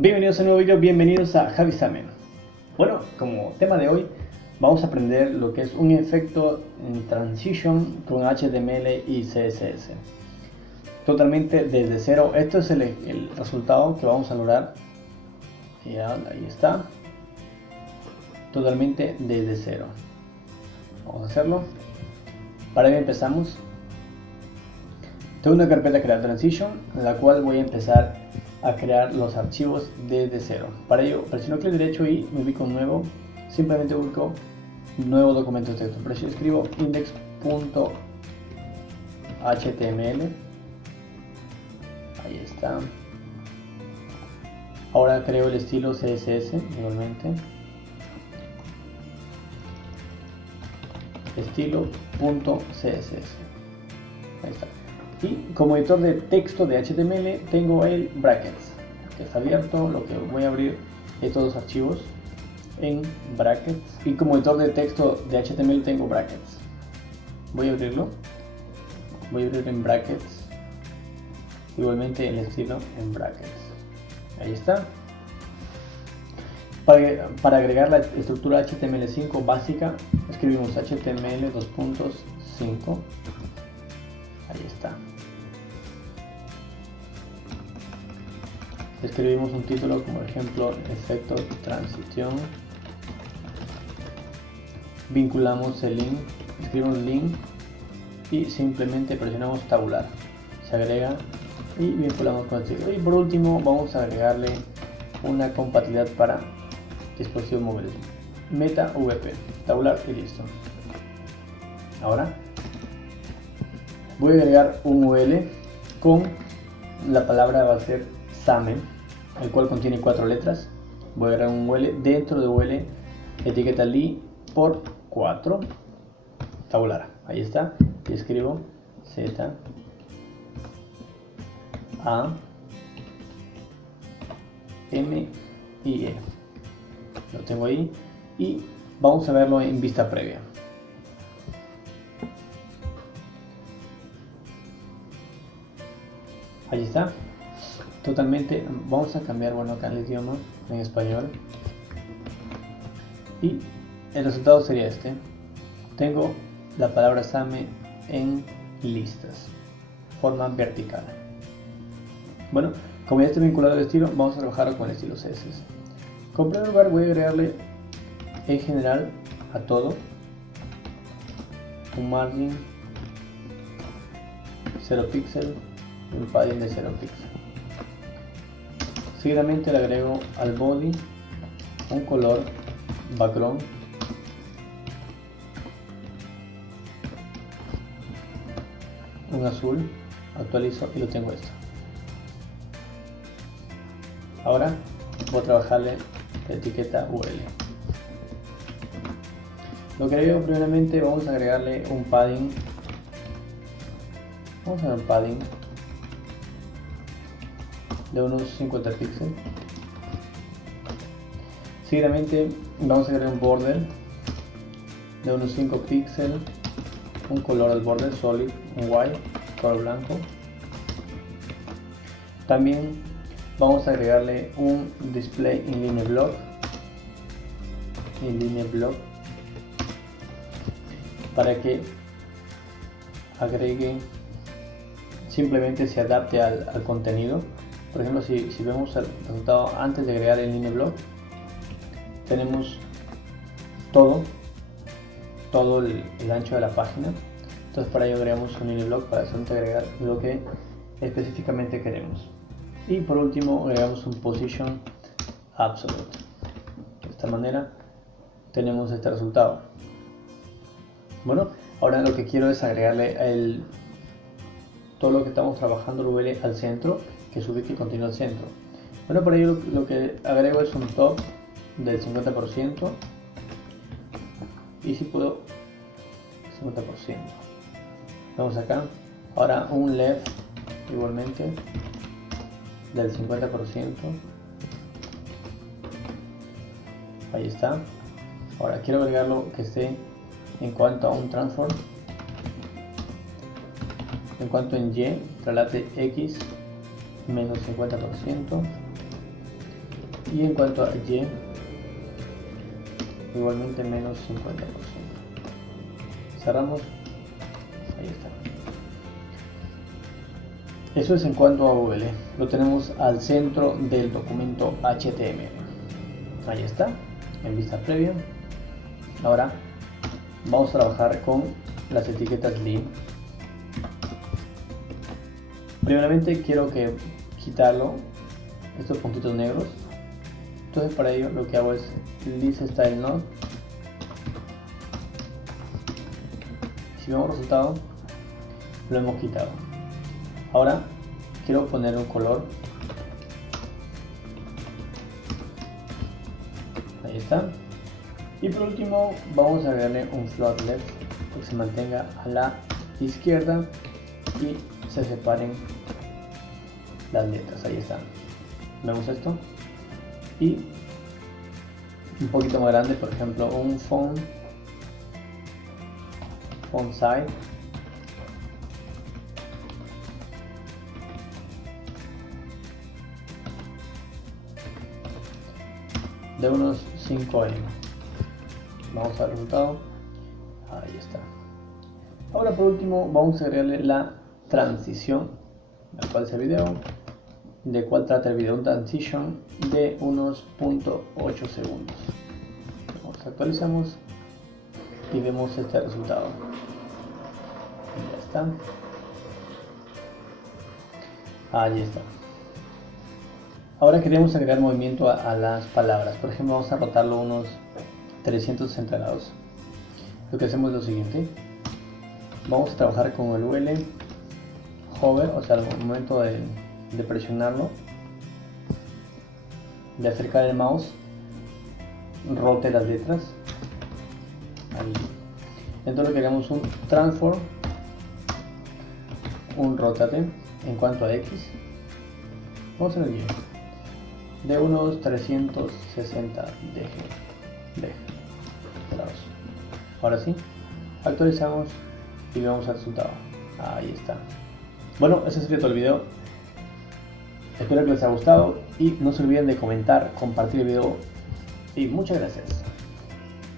Bienvenidos a un nuevo video, bienvenidos a Javisamen. Bueno, como tema de hoy vamos a aprender lo que es un efecto en transition con HTML y CSS. Totalmente desde cero. Esto es el resultado que vamos a lograr. Ya, ahí está. Totalmente desde cero. Vamos a hacerlo. Para ello empezamos. Tengo una carpeta creada transition, en la cual voy a empezar a crear los archivos desde cero. Para ello presiono clic derecho y me ubico un nuevo. Simplemente ubico nuevo documento de texto. Presiono, escribo index.html. Ahí está. Ahora creo el estilo CSS igualmente. Estilo.css. Ahí está. Y como editor de texto de HTML tengo el brackets, que está abierto. Lo que voy a abrir estos dos archivos en brackets. Y como editor de texto de HTML tengo brackets. Voy a abrirlo. Voy a abrir en brackets. Igualmente el estilo en brackets. Ahí está. Para agregar la estructura HTML5 básica, escribimos HTML2.5. Ahí está. Escribimos un título como ejemplo efecto transición. Vinculamos el link, escribimos link y simplemente presionamos tabular. Se agrega y vinculamos con el título. Y por último vamos a agregarle una compatibilidad para dispositivos móviles. Meta VP, tabular y listo. Ahora voy a agregar un UL con la palabra va a ser Samen, el cual contiene 4 letras. Voy a agregar un UL dentro de UL, etiqueta li por 4, tabular. Ahí está. Y escribo Z A M I E. Lo tengo ahí y vamos a verlo en vista previa. Ahí está. Totalmente. Vamos a cambiar, bueno, acá el idioma en español. Y el resultado sería este. Tengo la palabra Same en listas. Forma vertical. Bueno, como ya está vinculado al estilo, vamos a trabajar con el estilo CSS. Como primer lugar voy a agregarle en general a todo un margin 0 píxel y un padding de 0 píxel. Seguidamente le agrego al body un color background, un azul, actualizo y lo tengo esto. Ahora voy a trabajarle la etiqueta UL. Lo que agrego primeramente, vamos a agregarle un padding. Vamos a dar un padding de unos 50 píxeles. Seguidamente vamos a agregar un border de unos 5 píxeles, un color al border solid, un white, color blanco. También vamos a agregarle un display inline block para que agregue, simplemente se adapte al contenido. Por ejemplo, si vemos el resultado antes de agregar el inline block, tenemos todo el ancho de la página. Entonces para ello agregamos un inline block para solamente agregar lo que específicamente queremos. Y por último agregamos un position absolute. De esta manera tenemos este resultado. Bueno, ahora lo que quiero es agregarle todo lo que estamos trabajando lo UL al centro, que se ubique y continúe al centro. Bueno, por ello lo que agrego es un top del 50%, y si puedo 50%. Vamos acá. Ahora un left igualmente del 50%. Ahí está. Ahora quiero agregarlo que esté en cuanto a un transform, en cuanto en Y, trasladate X menos 50%. Y en cuanto a Y, igualmente menos 50%. Cerramos. Ahí está. Eso es en cuanto a UL. Lo tenemos al centro del documento HTML. Ahí está, en vista previa. Ahora vamos a trabajar con las etiquetas lib. Primeramente quiero quitarlo, estos puntitos negros. Entonces para ello lo que hago es list style node. Si vemos resultado, lo hemos quitado. Ahora quiero poner un color. Ahí está. Y por último vamos a agregarle un float left que se mantenga a la izquierda y se separen las letras. Ahí está. Vemos esto. Y un poquito más grande, por ejemplo, un font size de unos 5 M. Vamos al resultado. Ahí está. Ahora por último vamos a agregarle la transición, al cual es el video, de cuál trata el video, un transition de unos 0.8 segundos. Actualizamos y vemos este resultado. Y ya está. Ahí está. Ahora queremos agregar movimiento a las palabras. Por ejemplo, vamos a rotarlo unos 360 grados. Lo que hacemos es lo siguiente. Vamos a trabajar con el UL hover, o sea, al momento de presionarlo, de acercar el mouse, rote las letras. Ahí. Entonces lo que hagamos un transform, un rotate en cuanto a X. Vamos a ver bien. De unos 360 grados. Ahora sí, actualizamos y vemos el resultado. Ahí está. Bueno, ese sería todo el video. Espero que les haya gustado y no se olviden de comentar, compartir el video y muchas gracias.